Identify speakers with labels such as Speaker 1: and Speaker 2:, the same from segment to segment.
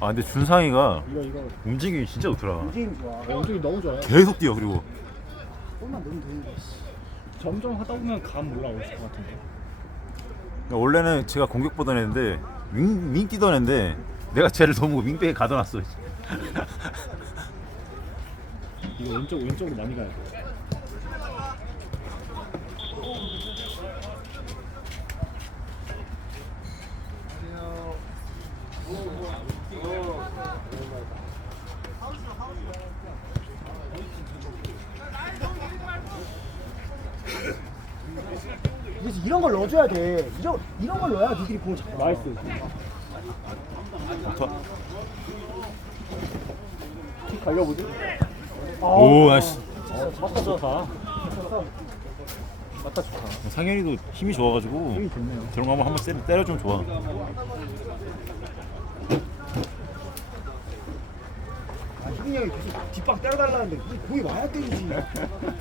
Speaker 1: 아 근데 준상이가
Speaker 2: 이거 이거
Speaker 1: 움직임이 진짜 좋더라.
Speaker 3: 움직임 좋아.
Speaker 2: 왼쪽이 너무 좋아요.
Speaker 1: 계속 뛰어 그리고
Speaker 3: 골만 넣으면 되는 거야. 씨.
Speaker 2: 점점 하다 보면 감 올라올 것 같은데.
Speaker 1: 원래는 제가 공격 보던 애인데 윙, 윙 뛰던 애인데 내가 쟤를 너무 윙백에 가둬놨어.
Speaker 2: 이거 왼쪽 왼쪽으로 많이 가야 돼.
Speaker 3: 이런 걸 넣어줘야 돼. 이런 이런 걸 넣어야 니들이 공을 잡아.
Speaker 2: 나이스. 킥 갈려보지.
Speaker 1: 오, 아씨.
Speaker 2: 어, 맞다 좋다. 맞다 좋다.
Speaker 1: 상현이도 힘이 좋아가지고
Speaker 2: 힘이 좋네요.
Speaker 1: 저런 거 한번 한번 때려, 때려주면 좋아.
Speaker 3: 아, 희빈이 형이 계속 뒷방 때려달라는데 이 공이 와야 때리지.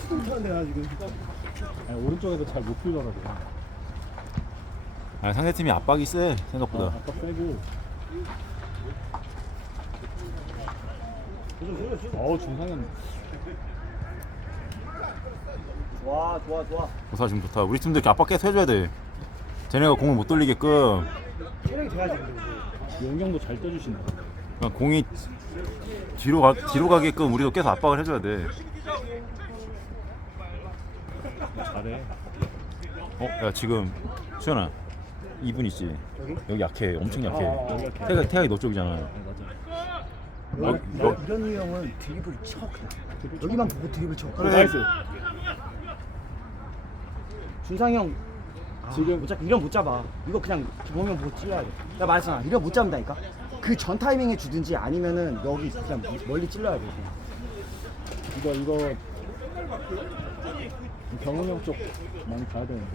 Speaker 3: 투동차는데 나 지금.
Speaker 2: 아니, 오른쪽에서 잘 못 풀더라고.
Speaker 1: 아, 상대팀이 압박이 세 생각보다.
Speaker 2: 어, 아까 빼고. 어우 중상현
Speaker 3: 좋아 좋아 좋아.
Speaker 1: 조사 지금 좋다. 우리 팀도 이렇게 압박 계속 해줘야 돼. 쟤네가 공을 못 돌리게끔
Speaker 3: 체력이 돼야지 근데.
Speaker 2: 연경도 잘 떠주시네.
Speaker 1: 그냥 공이 뒤로 가 뒤로 가게끔 우리도 계속 압박을 해줘야 돼.
Speaker 2: 잘해.
Speaker 1: 어, 야 지금 수현아, 이분 있지.
Speaker 3: 여기?
Speaker 1: 여기 약해, 엄청 약해.
Speaker 2: 어, 어, 여기 약해.
Speaker 1: 태가 태각이 너 쪽이잖아.
Speaker 2: 네, 맞아.
Speaker 1: 너,
Speaker 3: 이런,
Speaker 1: 너,
Speaker 3: 이런 유형은 드리블 쳐 그냥. 여기만 보고 드리블 쳐.
Speaker 2: 그래. 나이스.
Speaker 3: 준상이 형
Speaker 2: 지금-
Speaker 3: 지금 못 잡, 이런 못 잡아. 이거 그냥 보면 못 찔러야 돼. 나 말했잖아. 이런 못 잡는다니까. 그 전 타이밍에 주든지 아니면은 여기 그냥 멀리 찔러야 돼. 그냥.
Speaker 2: 이거 이거 경훈이 형쪽 많이 가야 되는데.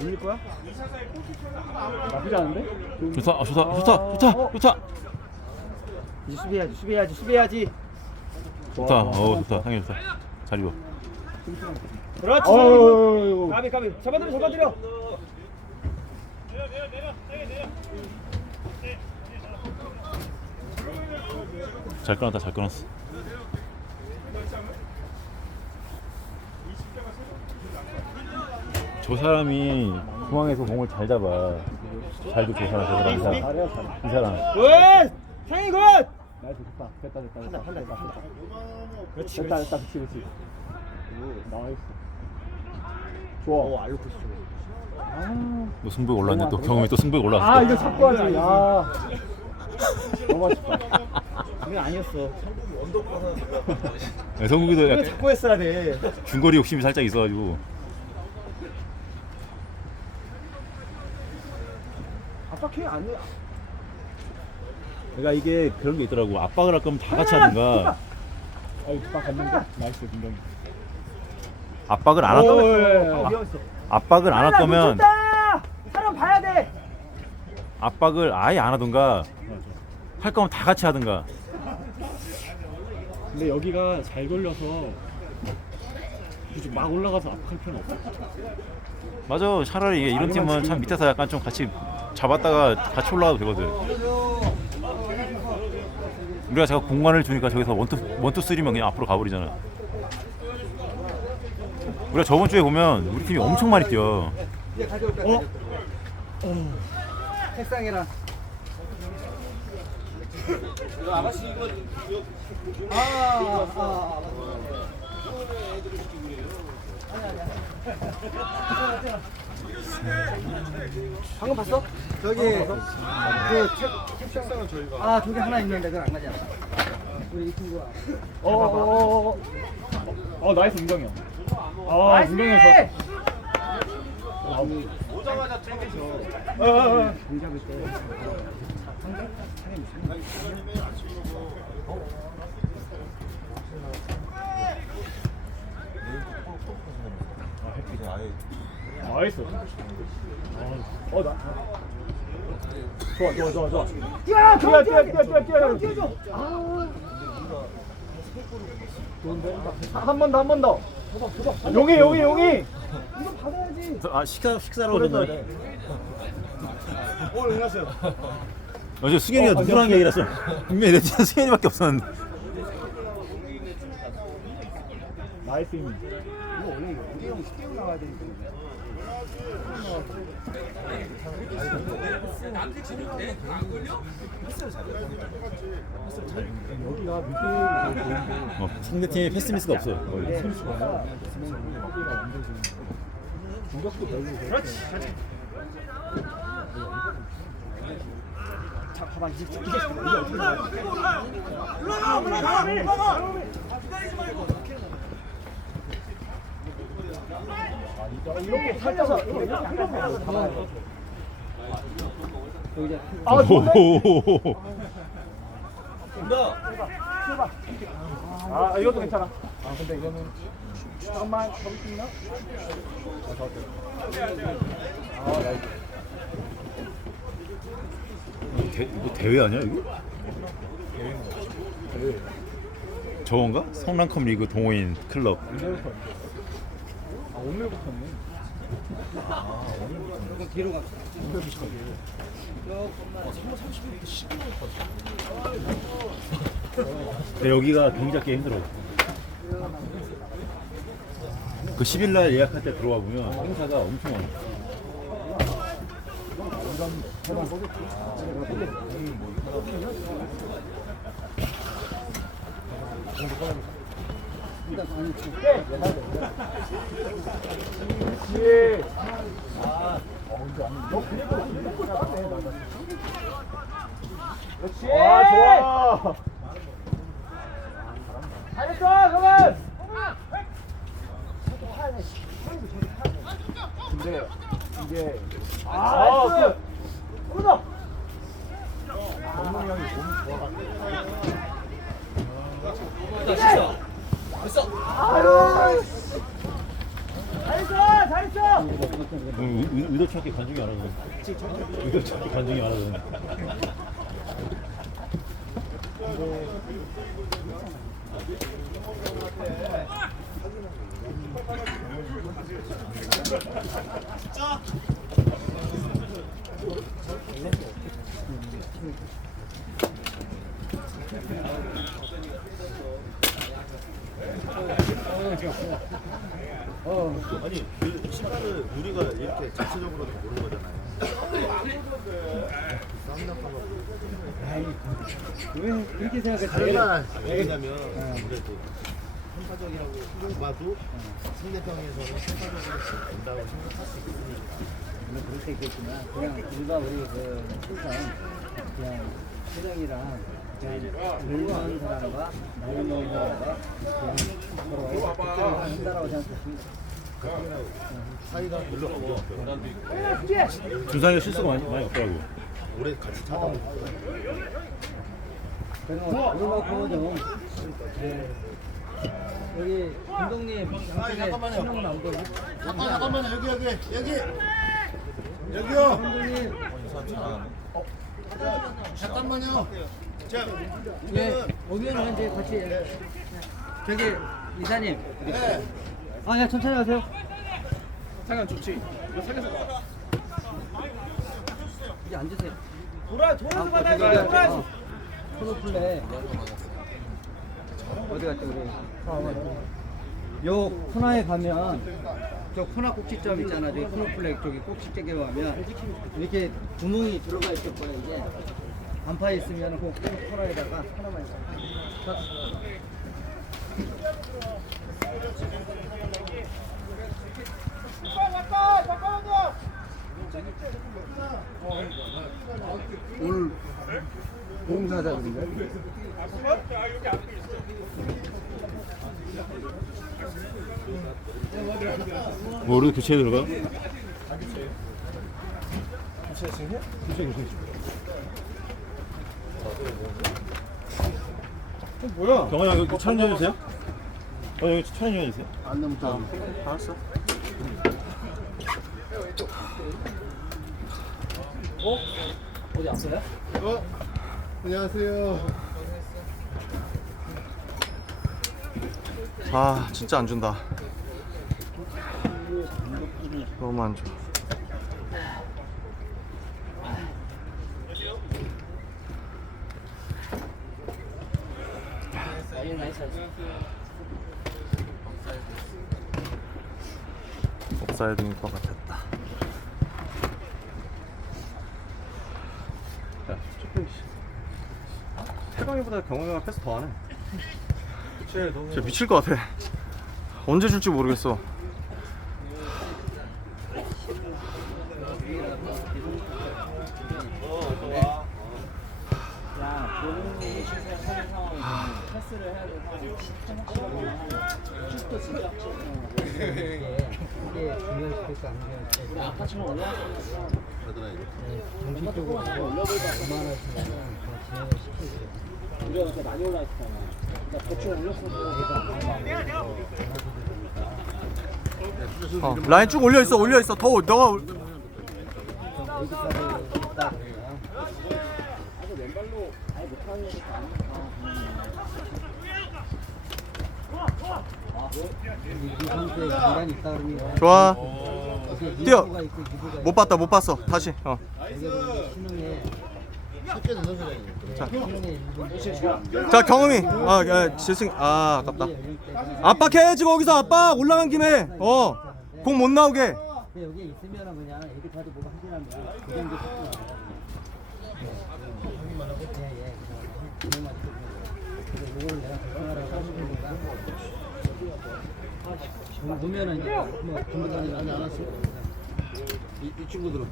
Speaker 3: 올릴 거야?
Speaker 2: 나쁘지 않은데? 좀-
Speaker 1: 좋다, 아, 좋다, 좋다, 좋다,
Speaker 3: 어.
Speaker 1: 좋다,
Speaker 3: 이제 수비해야지. 수비해야지. 수비해야지.
Speaker 1: 좋다.
Speaker 2: 좋아,
Speaker 1: 어. 좋다. 상현 좋다. 잘 입어.
Speaker 3: 그렇지.
Speaker 2: 어이구.
Speaker 3: 가비 가비. 잡아들여 잡아들여.
Speaker 1: 잘 끊었다, 잘 끊었어. 저 사람이 중앙에서 공을 잘 잡아. 잘도 저 사람, 저 사람, 이 사람.
Speaker 2: 잘해요 잘해.
Speaker 1: 이 사람.
Speaker 3: 굿. 상이 굿.
Speaker 2: 나이스 좋다. 됐다 됐다 됐다.
Speaker 3: 한다, 한다, 한다.
Speaker 2: 그렇지 됐다 됐다 그렇지 그렇지. 나이스. 좋아.
Speaker 3: 오 알로코스 쪽.
Speaker 2: 아,
Speaker 1: 뭐 승부에 올랐네. 또 경험이 또 승부에 올랐어.
Speaker 2: 아 이거 잡고 하지. 아. 너무 아쉽다.
Speaker 3: 이건 아니었어.
Speaker 1: 네, 성국이도
Speaker 3: 이거
Speaker 1: 약간
Speaker 3: 잡고 했어야 돼.
Speaker 1: 중거리 욕심이 살짝 있어가지고.
Speaker 3: 압박해 안 돼.
Speaker 1: 그러니까 이게 그런 게 있더라고. 압박을 할 거면 다 같이 하든가.
Speaker 2: 아 이거 딱 갔는데. 나이스 김동희.
Speaker 1: 압박을 안 할
Speaker 2: 오,
Speaker 1: 거면
Speaker 2: 예, 예.
Speaker 3: 어, 위험했어.
Speaker 1: 압박을 안할 거면!
Speaker 3: 사람 봐야 돼.
Speaker 1: 압박을 아예 안 하든가
Speaker 2: 맞아.
Speaker 1: 할 거면 다 같이 하든가.
Speaker 2: 근데 여기가 잘 걸려서 굳이 막 올라가서 압박할 필요는 없어.
Speaker 1: 맞아. 차라리 이게 이런 팀은 참 밑에서 약간 좀 같이 잡았다가 같이 올라가도 되거든. 우리가 제가 공간을 주니까 저기서 원투 원투 쓰리면 그냥 앞으로 가버리잖아. 우리가 저번 주에 보면 우리 팀이 엄청 많이 뛰어.
Speaker 3: 이제 가져올 거야. 어? 책상이랑. 아가씨 이거 아, 아, 아, 방금 봤어? 저기 그 책, 책상은 저희가 아 저기 하나 있는데 그건 안 가잖아. 우리 이 친구가.
Speaker 2: 어, 어, 어, 어. 어, 나이스 문경이 형. 아,
Speaker 3: 나이스!
Speaker 2: 문경이 형 좋았다. 오자마자 땡기죠. 어, 어, 어.
Speaker 3: 공 잡을 때.
Speaker 2: 나이스. 어, 나. 좋아, 좋아, 좋아, 좋아.
Speaker 3: 뛰어!
Speaker 2: 뛰어, 뛰어, 뛰어, 뛰어, 뛰어.
Speaker 3: 뛰어줘!
Speaker 2: 좋은데? 한 번 더, 한 번 더. 용이, 용이, 용이.
Speaker 3: 이거 받아야지.
Speaker 1: 아 식사 식사로 오셨나?
Speaker 2: 어, 안녕하세요.
Speaker 1: 어제 승현이가 누구랑 얘기했어? 분명히 내 뒤에 승현이밖에 없었는데.
Speaker 2: 나이스 힘.
Speaker 4: 5대0 10대0 나와야 되니까.
Speaker 2: 여기가 밑에
Speaker 1: 어, 상대팀에 패스 미스가 없어. 거의.
Speaker 2: 공격도 별로. 그렇지.
Speaker 4: 자, 봐봐. 이제 이게 이게 어떻게 나와? 이렇게 살려서 이렇게 살려서 잡 아.
Speaker 1: 오호호호호.
Speaker 2: 아, 이것도 괜찮아. 아, 근데 이거는 잠깐만 수? 아, 잡았다. 아, 나이스.
Speaker 1: 대, 이거 대회 아니야 이거? 저건가? 성남컵 리그 동호인 클럽.
Speaker 2: 오늘부터. 아, 오늘부터네.
Speaker 4: 조금 뒤로 갑시다.
Speaker 1: 근데 여기가 경기 잡기 힘들어. 그 10일 날 예약할 때 들어와 보면 행사가 엄청 많아.
Speaker 4: 일
Speaker 2: 그렇지. 와, 좋아. 잘했어, 그만. 근데 이게 아, 나이스. 끊어. 정문이 형이 몸이 좋아가지고. 잘했어, 잘했어.
Speaker 1: 의- 의- 의도 찾기 관중이 안 하거든. 의도 찾기 관중이.
Speaker 5: 아니 그 시간을 우리가 이렇게 자체적으로 다 모르는 거잖아요.
Speaker 4: 왜 그렇게 생각해?
Speaker 5: 설마 왜냐면 그래도 선사적이라고 봐도 상대방에서는 선사적으로 된다고 생각할 수 있으니까.
Speaker 4: 물론 그럴 수 있겠지만 그냥 우리가 우리 그 출산 그냥 회장이랑 그냥 늙은 사람과 나이 먹은 사람과 그냥 서로 특별히 한다라고 생각했습니다.
Speaker 5: 사이가 별로 안 좋았어요.
Speaker 1: 준상이가 실수가 많이, 많이 없더라고.
Speaker 5: 오래 같이 찾아보고
Speaker 4: 오르막하고 좀 네. 여기 감독님 나오거든요.
Speaker 5: 잠깐 잠깐만요 여기 여기 여기 여기요
Speaker 4: 감독님
Speaker 5: 잠깐만요. 자
Speaker 4: 예 오면은 이제 같이 저기 이사님
Speaker 5: 네.
Speaker 4: 아 네, 천천히 가세요.
Speaker 2: 상현 좋지. 이거 봐.
Speaker 4: 이제 앉으세요.
Speaker 2: 돌아, 돌아서
Speaker 4: 아,
Speaker 2: 받아야
Speaker 4: 저기,
Speaker 2: 돼. 돌아서.
Speaker 4: 어, 프로플레이 어디 갔지 우리? 요 코너에 가면 저 코너 꼭지점 있잖아. 저기 프로플레이 저기 꼭지점에 가면 이렇게 구멍이 들어가 있을 거야 이제. 간판에 있으면 그 코너에다가 하나만 있어.
Speaker 2: 오늘 봉사자들인가?
Speaker 1: 뭐 우리도 교체해 들어가?
Speaker 2: 뭐야?
Speaker 1: 경환이 형 여기 촬영 좀 해주세요. 어 여기 촬영 좀 해주세요.
Speaker 2: 안 너무 다 알았어.
Speaker 4: 어디 앞서요?
Speaker 5: 어 안녕하세요.
Speaker 6: 아 진짜 안 준다. 너무 안 줘. 옥사이드인 것 같아. 태광이보다 경호가 패스 더 하네. 진짜 미칠 것 같아. 언제 줄지 모르겠어.
Speaker 4: 아까처럼 올라왔어 정신적으로 그만하시면 진행을 시키죠 우리가 그때 많이 올라왔잖아 그러니까 대충 올렸어
Speaker 6: 어, 라인 쭉 올려 있어, 올려 있어. 더 너가 올- 좋아. 뛰어. 못 봤다, 못 봤어. 다시. 어.
Speaker 4: 신흥의
Speaker 6: 자, 경험이. 아, 야, 재승. 아, 아깝다. 압박해야지 거기서 압박 올라간 김에. 어. 공 못 나오게.
Speaker 4: 보면은 이제 뭐 중간에 아니 안 왔어
Speaker 5: 이, 이 친구들은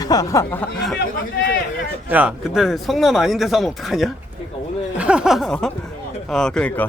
Speaker 6: 야, 근데 성남 아닌 데서 하면 어떡하냐?
Speaker 4: 그러니까 오늘
Speaker 6: 아, 그러니까.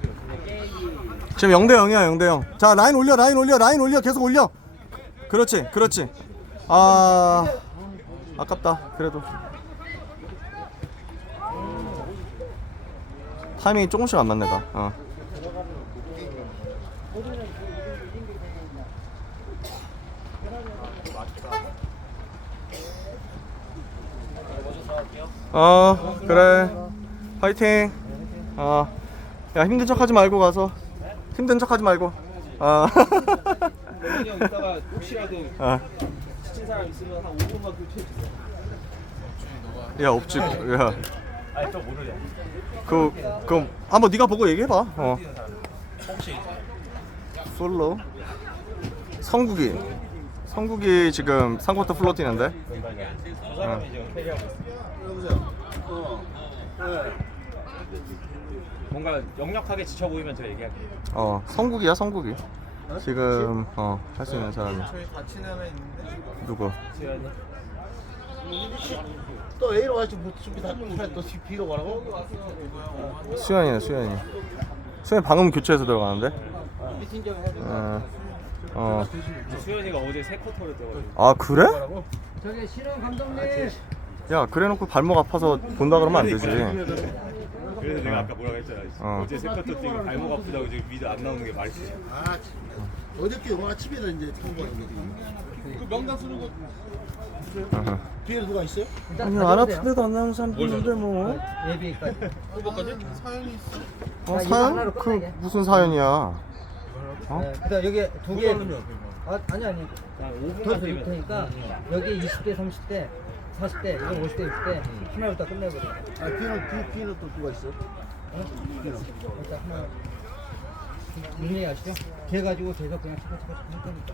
Speaker 6: 0대 0이야, 0대 0. 자, 라인 올려, 라인 올려, 라인 올려. 계속 올려. 그렇지, 그렇지. 아, 아깝다. 그래도. 타이밍이 조금씩 안 맞네, 가. 어. 어, 그래. 파이팅. 어. 야, 힘든 척 하지 말고 가서. 힘든 척 하지 말고. 아.
Speaker 2: 형 이따가 혹시라도
Speaker 6: 아.
Speaker 2: 지친 사람 있으면 한 5분만 교체해 주세요.
Speaker 6: 야, 없지. 야.
Speaker 2: 아니 또 모르냐.
Speaker 6: 그, 그럼 한번 네가 보고 얘기해봐. 어. 솔로. 성국이. 성국이 지금 3쿼터 플로 뛰는데.
Speaker 2: 저 사람이 지금 캐리하고 있어. 뭔가 역력하게 지쳐 보이면 제가 얘기할게요.
Speaker 6: 어, 성국이야, 성국이. 지금 어, 할 수 있는 사람이.
Speaker 5: 같이 하나 있는데.
Speaker 6: 누구?
Speaker 2: 수현이.
Speaker 5: 또 A로 가지 뭐 준비 다 끝나 또 B로 가라고?
Speaker 6: 수현이네, 수현이. 수현이 방금 교체해서 들어가는데. 어. 어.
Speaker 2: 수현이가 어제 세 쿼터를 뛰어가지고.
Speaker 6: 아, 그래?
Speaker 4: 저기 신흥 감독님
Speaker 6: 야, 그래놓고 발목 아파서 본다 그러면 안 되지.
Speaker 2: 그래서 내가 아까 뭐라고 했잖아.
Speaker 6: 어.
Speaker 2: 어제 세 쿼터 뛰고 발목 아프다고 지금 미드 안 나오는 게 말이 돼.
Speaker 5: 아, 어저께 영화 아침에도 이제 가는 거지. 그 명단 쓰는 거
Speaker 6: 어허.
Speaker 5: 뒤에 누가 있어요?
Speaker 6: 아니, 안 아픈데도 안 나오는 사람 있는데 뭐.
Speaker 4: 예비까지
Speaker 6: 어, 사연? 그 무슨 사연이야? 어?
Speaker 4: 네, 그다음 여기 두 개 아, 아니 아니
Speaker 2: 자, 5분만
Speaker 4: 더
Speaker 2: 뛰면
Speaker 4: 드릴 테니까 여기 20대 30대 40대 이건 50대 60대 하나부터 끝내버려
Speaker 5: 아, B는 B, B는 또 누가 있어?
Speaker 4: 일단 하나 윤리하시죠? 걔 가지고 계속 그냥 차차차차 할 거니까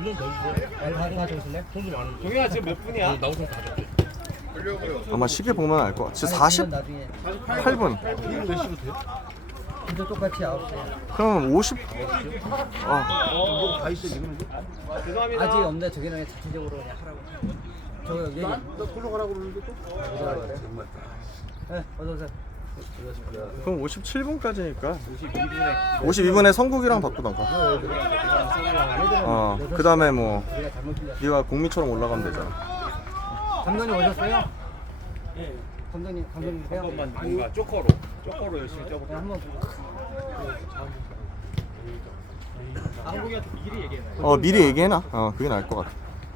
Speaker 4: 이건 더 있어요? 다 가져오실래요?
Speaker 2: 종현아 지금 몇 분이야?
Speaker 6: 아마 시계 보면 알 것 같아. 지금
Speaker 4: 아니,
Speaker 6: 48분.
Speaker 4: 그건 나중에
Speaker 5: B는 몇 시부터요?
Speaker 4: 그저 똑같이 9시.
Speaker 6: 그럼 50. 어.
Speaker 4: 아직 없네. 저기는 자체적으로 그냥 하라고. 저 여기.
Speaker 2: 나 골로 가라고 그러는데 또?
Speaker 4: 네, 어서 오세요.
Speaker 6: 그럼 57분까지니까 52분에 52분에 성국이랑 바꾸던가. 어. 그 다음에 뭐
Speaker 4: 우리가 잘못 빌렸어.
Speaker 6: 네가 공미처럼 올라가면 되잖아.
Speaker 4: 감독님 오셨어요? 예. 감독님, 감독님이세요? 한 번만
Speaker 2: 뭔가 쪼커로 쪼커로 열심히 뛰어볼까?
Speaker 4: 한번
Speaker 2: 한국이한테 미리 얘기해
Speaker 6: 어 미리 얘기해놔. 어 그게 나을 것 같아.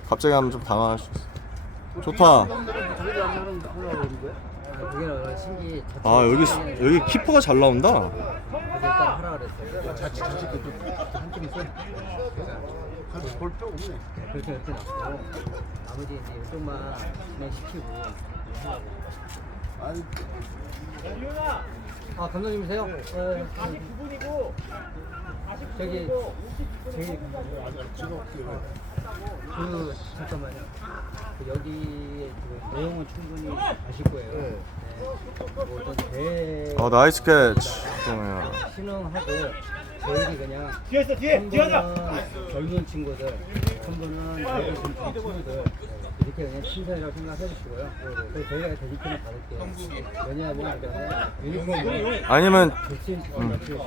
Speaker 6: 갑자기 하면 좀 당황할 수 있어. 좋다.
Speaker 2: 하려고
Speaker 6: 아 여기 여기 키퍼가 잘 나온다.
Speaker 4: 그래서 일단 하라 그랬어요.
Speaker 2: 자칫 자칫 한팀 있어. 볼뼈 없네.
Speaker 4: 그렇게 그렇게 놨고 나머지 이제 이쪽만 그냥 시키고
Speaker 2: 아니
Speaker 4: 아 감독님이세요? 네. 아니 두 분이고 저기 저기 그 잠깐만요. 그 여기 그 내용은 충분히 아실 거예요. 네. 뭐 어떤 대
Speaker 6: 어 나이스 캐치. 동현아.
Speaker 4: 신흥하고 저희들이 그냥 뒤에서 뒤에 뒤에서 젊은 친구들 한좀 젊은 친구들 이렇게 그냥 친선이라고 생각해 주시고요. 그리고 저희가 대리편을 받을게요. 왜냐하면 유니폼을
Speaker 6: 아니면
Speaker 4: 대신 맞추시고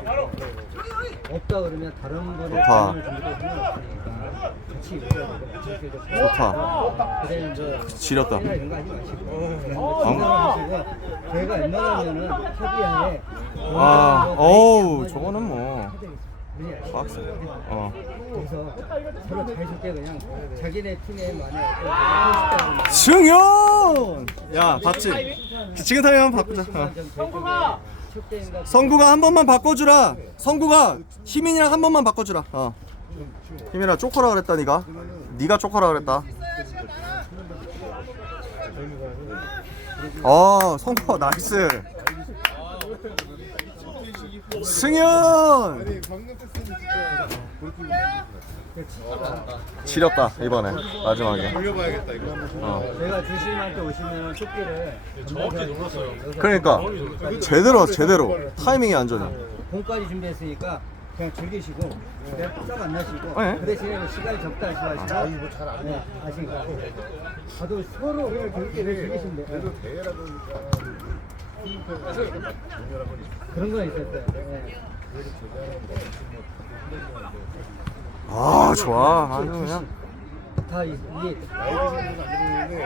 Speaker 4: 없다 그러면 다른 분의
Speaker 6: 좋다.
Speaker 4: 같이
Speaker 6: 좋다. 지렸다.
Speaker 4: 하시고 저희가 웬만하면은 협의하에
Speaker 6: 아, 어우 저거는 뭐 빡세. 어.
Speaker 4: 그래서 서로 자유롭게 그냥 자기네 팀에 만에 어떤
Speaker 6: 승현! 야 봤지? 지금 한번 바꾸자. 어.
Speaker 4: 척대인가
Speaker 6: 성구가 한 번만 바꿔주라. 성구가 희민이랑 한 번만 바꿔주라. 어. 희민아 쪼커라 그랬다 니가. 니가 쪼커라 그랬다. 어 성구가 나이스. 승현! 지렸다 이번에 마지막에.
Speaker 2: 돌려봐야겠다 이거.
Speaker 6: 어.
Speaker 4: 제가 주심한테 오시면 촉기를 정확히 눌렀어요.
Speaker 6: 그러니까 제대로 제대로 타이밍이 완전히.
Speaker 4: 공까지 준비했으니까 그냥 즐기시고 그냥 썩안 나시고
Speaker 6: 네.
Speaker 4: 그 대신에 시간이 적다 하시고
Speaker 2: 뭐잘안
Speaker 4: 네, 아시니까 다들 서로 그냥 즐기시면 돼요.
Speaker 2: 그래도 대회라고 그러니까
Speaker 4: 그런 건 있었어요. 네.
Speaker 6: 아 좋아. 아주 그냥.
Speaker 4: 다 이- 이게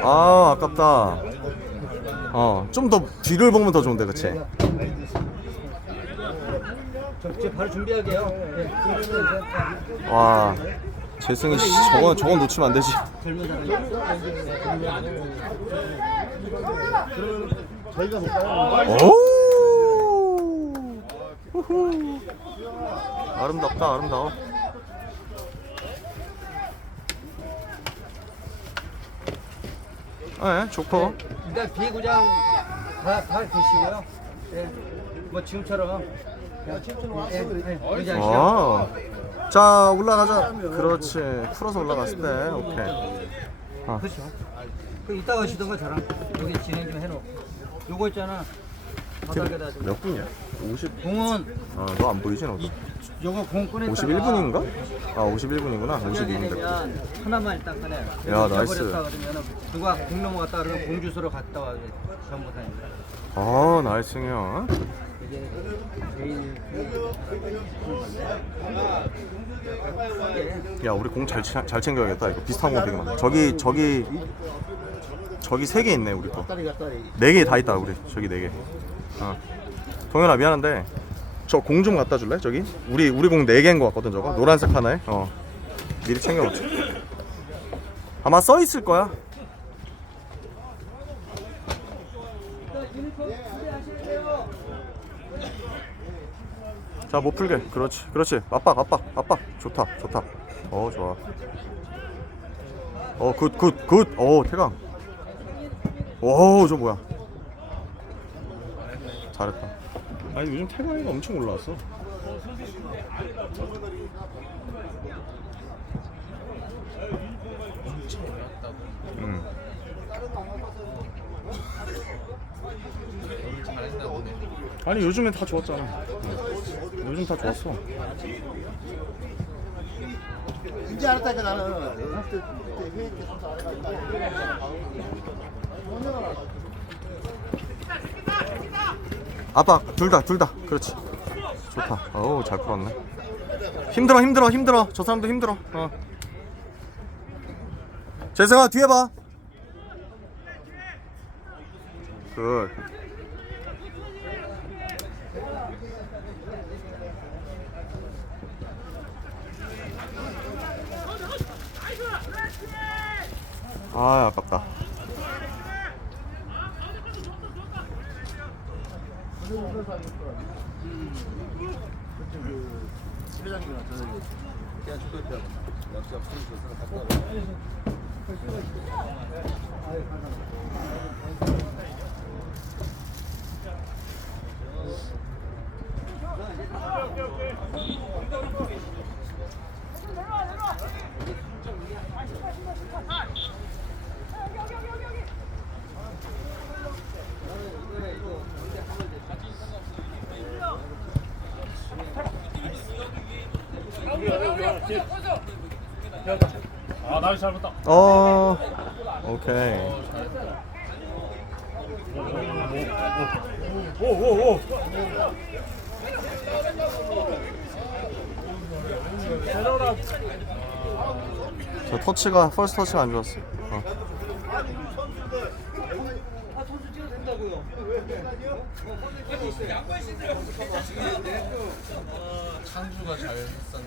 Speaker 6: 아 아깝다. 어좀 더 뒤를 보면 더 좋은데 그치?
Speaker 4: 저 이제 바로 준비할게요. 네.
Speaker 6: 와 재승이 씨 저건 저건 놓치면 안 되지.
Speaker 4: 젊은 사람.
Speaker 2: 저희가 볼까요?
Speaker 6: 오. 우후. 아름답다 아름다워. 예, 좋고.
Speaker 4: 일단 비구장 다, 다 드시고요. 예. 뭐 지금처럼. 예, 예, 하시죠.
Speaker 6: 아. 자 올라가자. 그렇지. 풀어서 올라갔을 때 오케이. 아.
Speaker 4: 그렇죠. 그 이따가 쉬던가 저랑 여기 진행 좀 해놓고. 요거 있잖아. 바닥에다 좀.
Speaker 6: 몇 분이야? 50.
Speaker 4: 공은
Speaker 6: 아 너 안 보이지 너도?
Speaker 4: 요거 공 꺼냈다가
Speaker 6: 51분인가? 아 51분이구나. 52분 됐고.
Speaker 4: 되면 하나만 일단 꺼내.
Speaker 6: 야, 나이스.
Speaker 4: 그러면 누가 공 넘어갔다 그러면 공 주소로 갔다 와 전부사니까.
Speaker 6: 아 나이스요.
Speaker 4: 이게 제일 이게
Speaker 6: 야 우리 공 잘 잘 챙겨야겠다. 이거 비슷한 거 되게 많아. 저기 저기 저기 세 개 있네 우리 거.
Speaker 2: 다리 갔다리.
Speaker 6: 네 개 다 있다 우리 저기 네 개. 어. 동현아 미안한데 저 공 좀 갖다 줄래? 저기 우리 우리 공 네 개인 거 같거든 저거 노란색 하나에. 어. 미리 챙겨놓자. 아마 써 있을 거야. 자, 못 풀게. 그렇지. 그렇지. 압박, 압박, 압박. 좋다. 좋다. 어, 좋아. 어, 굿, 굿, 굿. 어, 태강. 오, 저 뭐야? 잘했다. 아니, 요즘 태강이가 엄청 올라왔어. 음. 아니 요즘엔 다 좋았잖아. 응. 요즘 다 좋았어.
Speaker 5: 이제 알았다니까 나는 그때 회의 때 해가지고
Speaker 6: 아빠 둘다 둘 다. 그렇지. 좋다. 어우 잘 풀었네. 힘들어 힘들어 힘들어. 저 사람도 힘들어. 어. 재승아 뒤에 봐. 굿. 아 아깝다
Speaker 5: 지회장님이랑 저녁에 그냥 축구할 때 역시 앞으로 줬으면 갔다 와.
Speaker 2: 아나 이스 잘 봤다
Speaker 6: 어 오케이
Speaker 2: 오 오오
Speaker 6: 저 터치가 퍼스트 터치가 안 좋았어 어.
Speaker 4: 아 선수 찍어도 된다고요.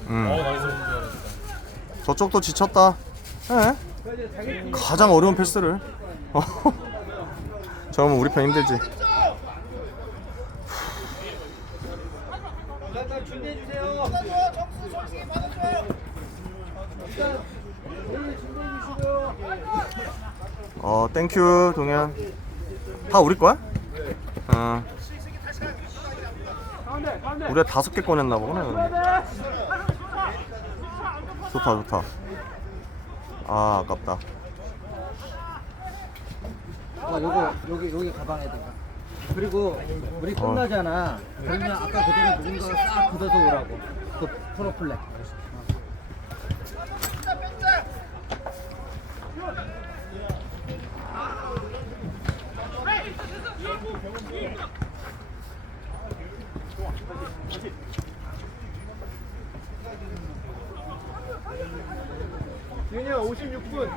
Speaker 6: 음. 저쪽도 지쳤다 예. 가장 어려운 패스를 어. 저러면 우리 편 힘들지. 어 땡큐 동현 다 우리 거야? 어 우리가 다섯 개 꺼냈나 그러면. 좋다 좋다 아 아깝다
Speaker 4: 어, 요거 여기 여기 가방에다가. 그리고 우리 끝나잖아. 그러면 아까 그대로 누군가가 싹 걷어서 오라고. 그 프로플렉.
Speaker 2: 윤이야 56분.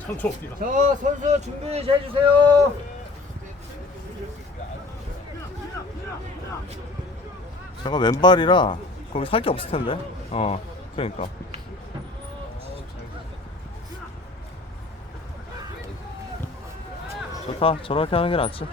Speaker 2: 참초
Speaker 4: 저 선수 준비 잘 해주세요.
Speaker 6: 제가 왼발이라 거기 살 게 없을 텐데. 어 그러니까. 좋다. 저렇게 하는 게 낫지